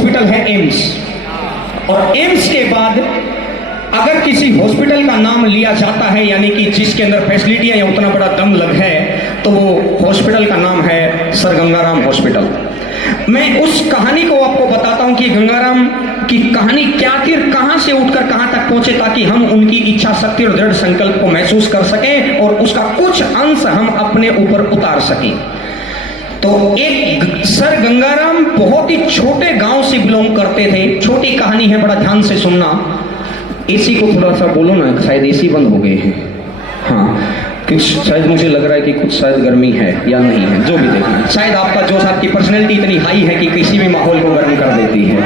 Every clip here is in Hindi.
हॉस्पिटल है एम्स, और एम्स के बाद अगर किसी हॉस्पिटल का नाम लिया जाता है, यानी कि जिसके अंदर फैसिलिटियां या उतना बड़ा दम लग है, तो वो हॉस्पिटल का नाम है सर गंगाराम हॉस्पिटल। मैं उस कहानी को आपको बताता हूं कि गंगाराम की कहानी क्या थी, कहां से उठकर कहां तक पहुंचे, ताकि हम उनकी इच्छा शक्ति और दृढ़ संकल्प को महसूस कर सकें और उसका कुछ अंश हम अपने ऊपर उतार सकें। तो एक सर गंगाराम बहुत ही छोटे गांव से बिलोंग करते थे। छोटी कहानी है, बड़ा ध्यान से सुनना। एसी को थोड़ा सा बोलो ना, शायद एसी बंद हो गए हैं। हाँ, कुछ शायद मुझे लग रहा है कि कुछ शायद गर्मी है या नहीं है, जो भी देखना। शायद आपका जोश, आपकी पर्सनैलिटी इतनी हाई है कि किसी भी माहौल को गर्म कर देती है।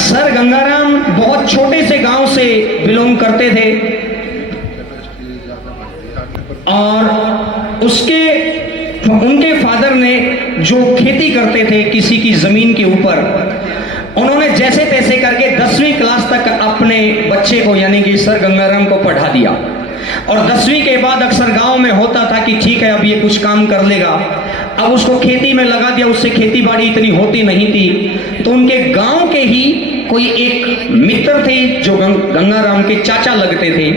सर गंगाराम बहुत छोटे से गांव से बिलोंग करते थे, और उनके फादर ने जो खेती करते थे किसी की जमीन के ऊपर, उन्होंने जैसे तैसे करके 10वीं क्लास तक अपने बच्चे को यानी कि सर गंगाराम को पढ़ा दिया। और 10वीं के बाद अक्सर गांव में होता था कि ठीक है अब ये कुछ काम कर लेगा, अब उसको खेती में लगा दिया। उससे खेती बाड़ी इतनी होती नहीं थी, तो उनके गांव के ही कोई एक मित्र थे जो गंगाराम के चाचा लगते थे।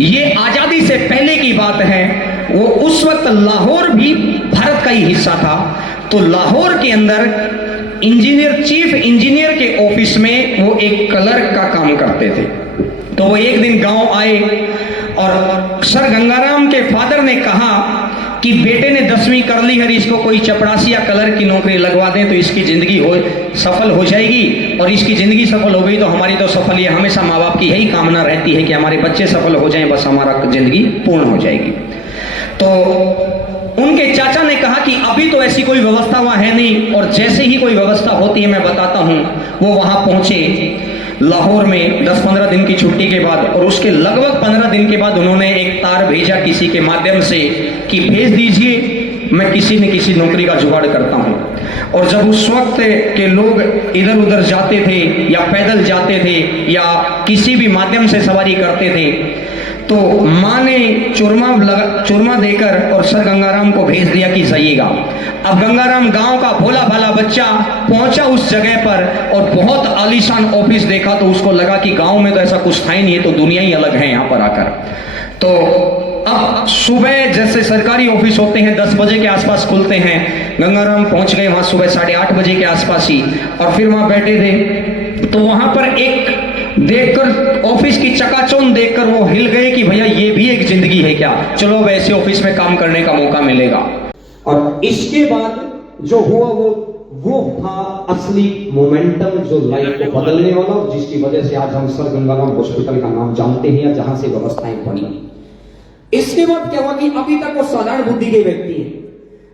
ये आजादी से पहले की बात है, वो उस वक्त लाहौर भी भारत का ही हिस्सा था। तो लाहौर के अंदर चीफ इंजीनियर के ऑफिस में वो एक क्लर्क का काम करते थे। तो वो एक दिन गांव आए और सर गंगाराम के फादर ने कहा कि बेटे ने 10वीं कर ली है, इसको कोई चपरासी या क्लर्क की नौकरी लगवा दें तो इसकी जिंदगी सफल हो जाएगी, और इसकी जिंदगी सफल हो गई तो हमारी तो सफल ही है। हमेशा माँ बाप की यही कामना रहती है कि हमारे बच्चे सफल हो जाएं, बस हमारा जिंदगी पूर्ण हो जाएगी। तो उनके चाचा ने कहा कि अभी तो ऐसी कोई व्यवस्था वहां है नहीं, और जैसे ही कोई व्यवस्था होती है मैं बताता हूं। वो वहां पहुंचे लाहौर में 10-15 दिन की छुट्टी के बाद, और उसके लगभग 15 दिन के बाद उन्होंने एक तार भेजा किसी के माध्यम से कि भेज दीजिए, मैं किसी न किसी नौकरी का जुगाड़ करता हूं। और जब उस वक्त के लोग इधर उधर जाते थे या पैदल जाते थे या किसी भी माध्यम से सवारी करते थे, तो माँ ने चूरमा देकर और सर गंगाराम को भेज दिया कि जाइएगा। अब गंगाराम गांव का भोला भाला बच्चा पहुंचा उस जगह पर और बहुत आलीशान ऑफिस देखा, तो उसको लगा कि गांव में तो ऐसा कुछ था ही नहीं है, तो दुनिया ही अलग है यहाँ पर आकर। तो अब सुबह जैसे सरकारी ऑफिस होते हैं 10 बजे के आसपास खुलते हैं, गंगाराम पहुंच गए वहां सुबह 8:30 बजे के आसपास ही, और फिर वहां बैठे थे। तो वहां पर एक देखकर ऑफिस की चकाचौंध देखकर वो हिल गए कि भैया ये भी एक जिंदगी है क्या, चलो अब ऐसे ऑफिस में काम करने का मौका मिलेगा। और इसके बाद जो हुआ वो था असली मोमेंटम जो लाइफ को बदलने वाला, जिसकी वजह से आज हम सर गंगाराम हॉस्पिटल का नाम जानते हैं या जहां से व्यवस्थाएं बनी। इसके बाद क्या हुआ कि अभी तक वो साधारण बुद्धि के व्यक्ति हैं,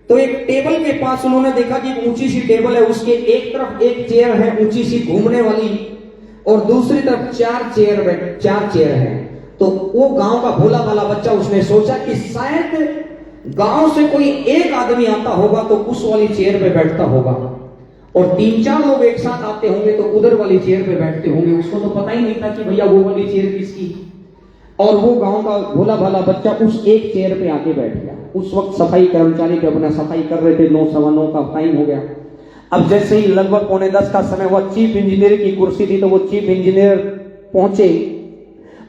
तो एक टेबल के पास उन्होंने देखा कि ऊंची सी टेबल है, उसके एक तरफ एक चेयर है ऊंची सी घूमने वाली, और दूसरी तरफ 4 चेयर हैं। तो वो गांव का भोला भाला बच्चा, उसने सोचा कि शायद गांव से कोई एक आदमी आता होगा तो उस वाली चेयर पे बैठता होगा, और 3-4 लोग एक साथ आते होंगे तो उधर वाली चेयर पे बैठते होंगे। उसको तो पता ही नहीं था कि भैया वो वाली चेयर किसकी। और वो गांव का भोला भाला बच्चा उस एक चेयर पे आके बैठ गया। उस वक्त सफाई कर्मचारी के अपना सफाई कर रहे थे, 9-9:15 का टाइम हो गया। अब जैसे ही लगभग 9:45 का समय हुआ, चीफ इंजीनियर की कुर्सी थी, तो वो चीफ इंजीनियर पहुंचे।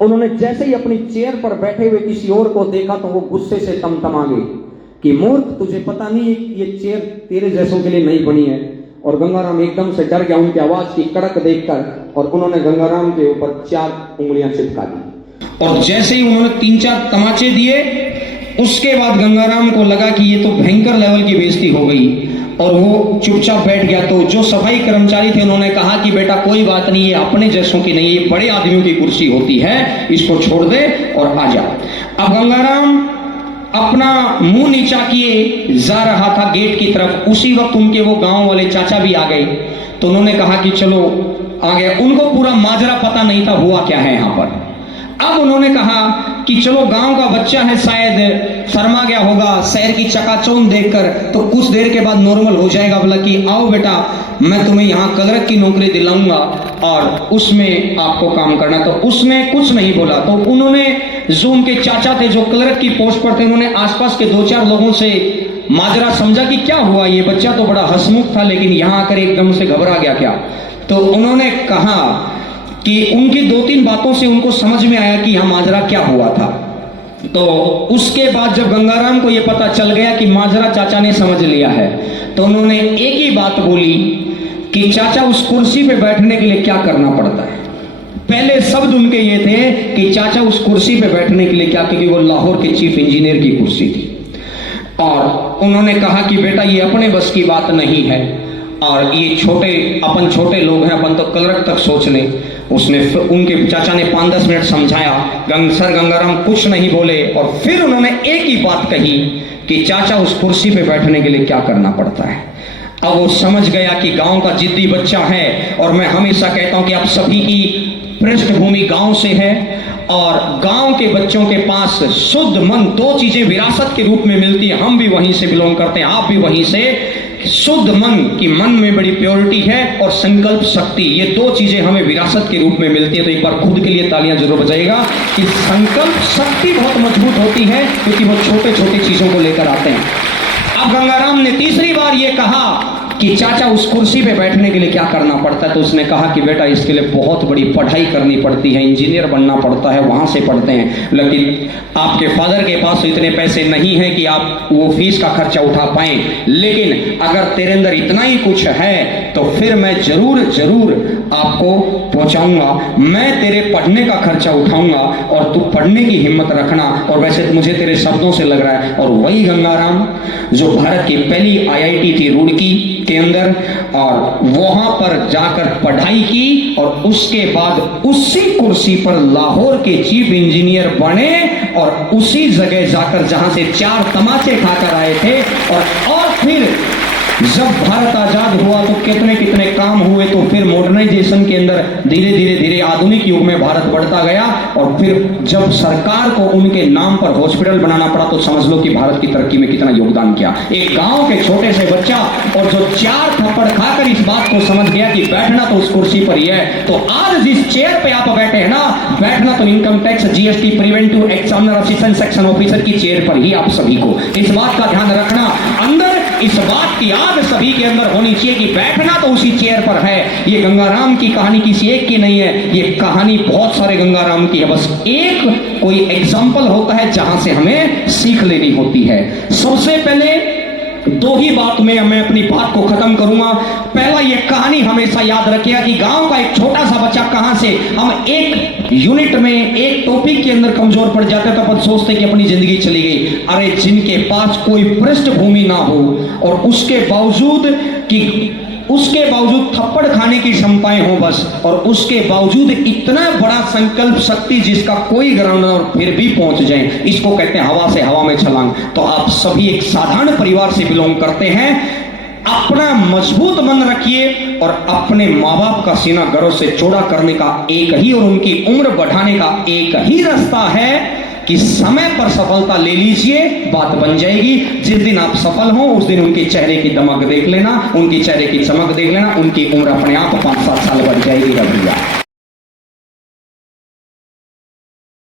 उन्होंने जैसे ही अपनी चेयर पर बैठे हुए किसी और को देखा तो वो गुस्से से तमतमा गए कि मूर्ख, तुझे पता नहीं है कि ये चेयर तेरे जैसों के लिए नहीं बनी है। और गंगाराम एकदम से डर गया उनकी आवाज की कड़क देखकर, और उन्होंने गंगाराम के ऊपर 4 उंगलियां चिपका दी। और जैसे ही उन्होंने 3-4 तमाचे दिए, उसके बाद गंगाराम को लगा कि ये तो भयंकर लेवल की बेइज्जती हो गई, और वो चुपचाप बैठ गया। तो जो सफाई कर्मचारी थे उन्होंने कहा कि बेटा कोई बात नहीं, ये अपने जैसों की नहीं, ये बड़े आदमियों की कुर्सी होती है, इसको छोड़ दे और आ जा। अब गंगाराम अपना मुंह नीचा किए जा रहा था गेट की तरफ, उसी वक्त उनके वो गांव वाले चाचा भी आ गए। तो उन्होंने कहा कि चलो आ गया। उनको पूरा माजरा पता नहीं था हुआ क्या है यहाँ पर। अब उन्होंने कहा कि चलो गांव का बच्चा है, शायद शर्मा गया होगा शहर की चकाचौंध देखकर, तो कुछ देर के बाद नॉर्मल हो जाएगा। बोला कि आओ बेटा, मैं तुम्हें यहाँ क्लर्क की नौकरी दिलाऊंगा और उसमें आपको काम करना। तो उसमें कुछ नहीं बोला। तो उन्होंने जो उनके चाचा थे जो क्लर्क की पोस्ट पर थे, उन्होंने आसपास के 2-4 लोगों से माजरा समझा कि क्या हुआ, ये बच्चा तो बड़ा हंसमुख था लेकिन यहाँ आकर एकदम से घबरा गया क्या। तो उन्होंने कहा कि उनकी 2-3 बातों से उनको समझ में आया कि यहाँ माजरा क्या हुआ था। तो उसके बाद जब गंगाराम को ये पता चल गया कि माजरा चाचा ने समझ लिया है, तो उन्होंने एक ही बात बोली कि चाचा उस कुर्सी पे बैठने के लिए क्या करना पड़ता है। पहले शब्द उनके ये थे कि चाचा उस कुर्सी पे बैठने के लिए क्या, क्योंकि वो लाहौर के चीफ इंजीनियर की कुर्सी थी। और उन्होंने कहा कि बेटा ये अपने बस की बात नहीं है, और ये अपन छोटे लोग हैं, अपन तो क्लर्क तक सोच लें। उसने उनके चाचा ने 5-10 मिनट समझाया, सर गंगाराम कुछ नहीं बोले, और फिर उन्होंने एक ही बात कही कि चाचा उस कुर्सी पे बैठने के लिए क्या करना पड़ता है। अब वो समझ गया कि गांव का जिद्दी बच्चा है, और मैं हमेशा कहता हूं कि आप सभी की पृष्ठभूमि गांव से है, और गांव के बच्चों के पास शुद्ध मन 2 चीजें विरासत के रूप में मिलती है। हम भी वहीं से बिलोंग करते हैं, आप भी वहीं से। शुद्ध मन की मन में बड़ी प्योरिटी है, और संकल्प शक्ति, ये 2 चीजें हमें विरासत के रूप में मिलती है। तो एक बार खुद के लिए तालियां जरूर बजाइएगा कि संकल्प शक्ति बहुत मजबूत होती है, क्योंकि वो छोटे छोटे चीजों को लेकर आते हैं। अब गंगाराम ने तीसरी बार ये कहा कि चाचा उस कुर्सी पे बैठने के लिए क्या करना पड़ता है। तो उसने कहा कि बेटा इसके लिए बहुत बड़ी पढ़ाई करनी पड़ती है, इंजीनियर बनना पड़ता है, वहां से पढ़ते हैं, लेकिन आपके फादर के पास तो इतने पैसे नहीं हैं कि आप वो फीस का खर्चा उठा पाएं। लेकिन अगर तेरे अंदर इतना ही कुछ है तो फिर मैं जरूर जरूर आपको पहुंचाऊंगा, मैं तेरे पढ़ने का खर्चा उठाऊंगा, और तू पढ़ने की हिम्मत रखना। और वैसे तो मुझे तेरे शब्दों से लग रहा है। और वही गंगाराम जो भारत की पहली IIT थी रुड़की के अंदर, और वहां पर जाकर पढ़ाई की, और उसके बाद उसी कुर्सी पर लाहौर के चीफ इंजीनियर बने, और उसी जगह जाकर जहां से 4 तमाचे खाकर आए थे। और फिर जब भारत आजाद हुआ तो कितने कितने काम हुए। तो फिर मॉडर्नाइजेशन के अंदर धीरे धीरे धीरे आधुनिक युग में भारत बढ़ता गया, और फिर जब सरकार को उनके नाम पर हॉस्पिटल बनाना पड़ा तो समझ लो कि भारत की तरक्की में कितना योगदान किया एक गांव के छोटे से बच्चा, और जो 4 थप्पड़ खाकर इस बात को समझ गया कि बैठना तो उस कुर्सी पर ही है। तो आज जिस चेयर पे आप बैठे हैं ना, बैठना तो income tax, GST, preventive examiner assistant section officer की चेयर पर ही आप सभी को। इस बात का ध्यान रखना, अंदर इस बात की आग सभी के अंदर होनी चाहिए कि बैठना तो उसी चेयर पर है। ये गंगाराम की कहानी किसी एक की नहीं है, ये कहानी बहुत सारे गंगाराम की है। बस एक कोई एग्जाम्पल होता है जहां से हमें सीख लेनी होती है। सबसे पहले 2 ही बात में मैं अपनी बात को खत्म करूंगा। पहला, ये कहानी हमेशा याद रखिएगा कि गांव का एक छोटा सा बच्चा कहां से, हम एक यूनिट में एक टॉपिक के अंदर कमजोर पड़ जाते तो अपन सोचते कि अपनी जिंदगी चली गई। अरे जिनके पास कोई पृष्ठभूमि ना हो, और उसके बावजूद थप्पड़ खाने की क्षमताएं हो बस, और उसके बावजूद इतना बड़ा संकल्प शक्ति जिसका कोई ग्राउंड और फिर भी पहुंच जाए, इसको कहते हैं हवा से हवा में छलांग। तो आप सभी एक साधारण परिवार से बिलोंग करते हैं। अपना मजबूत मन रखिए, और अपने माँ बाप का सीना गर्व से चौड़ा करने का एक ही और उनकी उम्र बढ़ाने का एक ही रास्ता है कि समय पर सफलता ले लीजिए, बात बन जाएगी। जिस दिन आप सफल हो उस दिन उनके चेहरे की दमक देख लेना, उनके चेहरे की चमक देख लेना, उनकी उम्र अपने आप 5-7 साल बढ़ जाएगी। रवैया